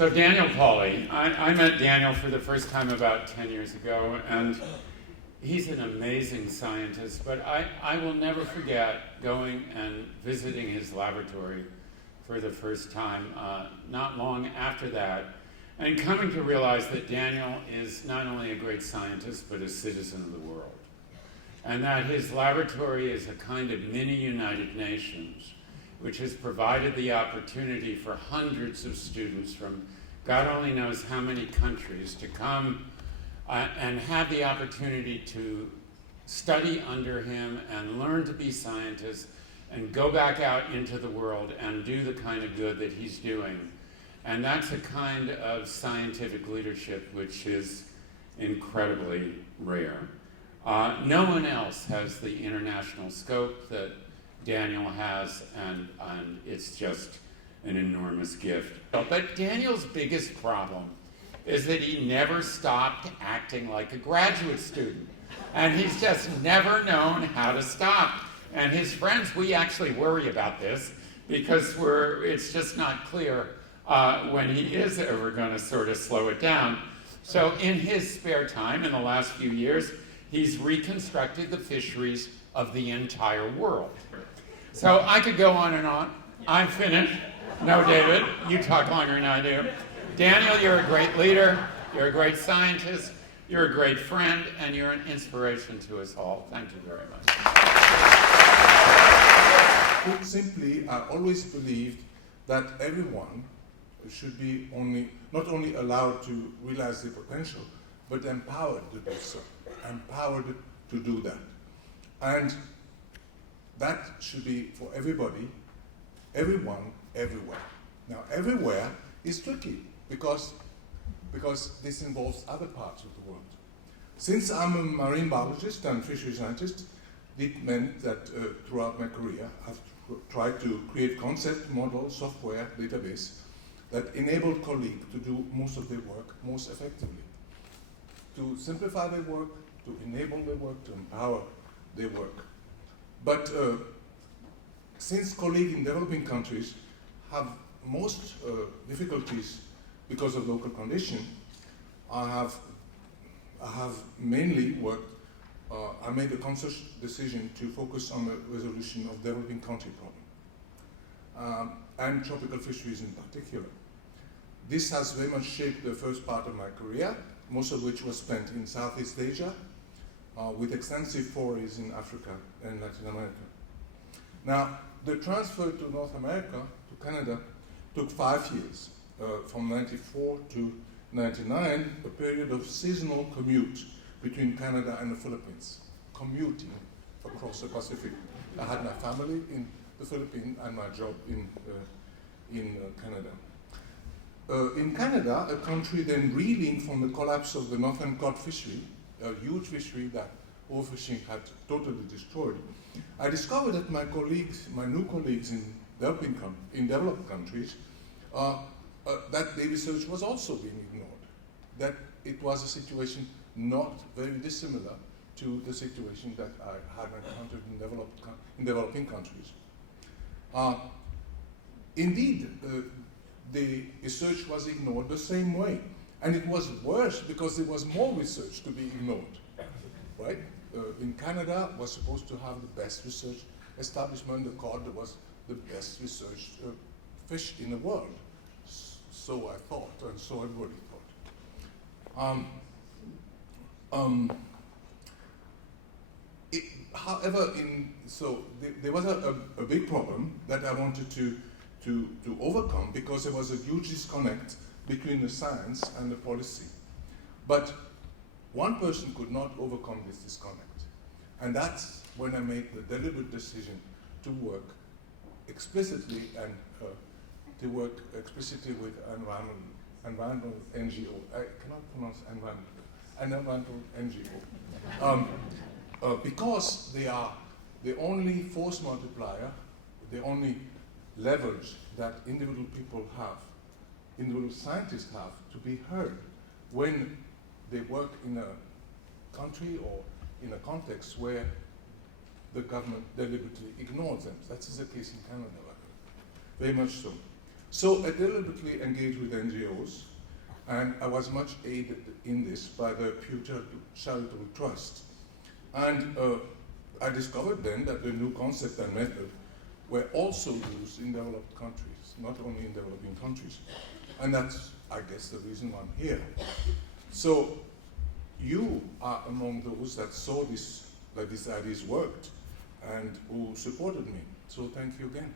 So Daniel Pauly, I met Daniel for the first time about 10 years ago, and he's an amazing scientist, but I will never forget going and visiting his laboratory for the first time, not long after that, and coming to realize that Daniel is not only a great scientist, but a citizen of the world. And that his laboratory is a kind of mini United Nations, which has provided the opportunity for hundreds of students from God only knows how many countries to come and have the opportunity to study under him and learn to be scientists and go back out into the world and do the kind of good that he's doing. And that's a kind of scientific leadership which is incredibly rare. No one else has the international scope that Daniel has, and it's just an enormous gift. But Daniel's biggest problem is that he never stopped acting like a graduate student. And he's just never known how to stop. And his friends, we actually worry about this because it's just not clear when he is ever going to sort of slow it down. So in his spare time, in the last few years, he's reconstructed the fisheries of the entire world. So I could go on and on. I'm finished. No, David, you talk longer than I do. Daniel, you're a great leader. You're a great scientist. You're a great friend, and you're an inspiration to us all. Thank you very much. Put simply, I always believed that everyone should be not only allowed to realize their potential, but empowered to do so. Empowered to do that. And that should be for everybody, everyone, everywhere. Now, everywhere is tricky because this involves other parts of the world. Since I'm a marine biologist and fishery scientist, it meant that throughout my career, I've tried to create concept, model, software, database that enabled colleagues to do most of their work most effectively, to simplify their work, to enable their work, to empower their work. But since colleagues in developing countries have most difficulties because of local conditions, I have mainly worked, I made a conscious decision to focus on the resolution of developing country problems, and tropical fisheries in particular. This has very much shaped the first part of my career, most of which was spent in Southeast Asia, with extensive forays in Africa and Latin America. Now, the transfer to North America, to Canada, took 5 years, from 94 to 99, a period of seasonal commute between Canada and the Philippines, commuting across the Pacific. I had my family in the Philippines and my job in Canada. In Canada, a country then reeling from the collapse of the northern cod fishery, a huge fishery that overfishing had totally destroyed, I discovered that my new colleagues in developed countries, that their research was also being ignored, that it was a situation not very dissimilar to the situation that I had encountered in developing countries. Indeed, the research was ignored the same way. And it was worse because there was more research to be ignored, right? In Canada, was supposed to have the best research establishment. The cod was the best researched fish in the world. So I thought, and so everybody thought. However, there was a big problem that I wanted to overcome because there was a huge disconnect between the science and the policy. But one person could not overcome this disconnect. And that's when I made the deliberate decision to work explicitly with environmental NGO. I cannot pronounce environmental NGO. Because they are the only force multiplier, the only leverage that individual people have, individual scientists have to be heard when they work in a country or in a context where the government deliberately ignores them. That is the case in Canada, very much so. So I deliberately engaged with NGOs, and I was much aided in this by the Pew Charitable Trust. And I discovered then that the new concept and method were also used in developed countries, not only in developing countries. And that's, I guess, the reason I'm here. So you are among those that saw that these ideas worked and who supported me. So thank you again.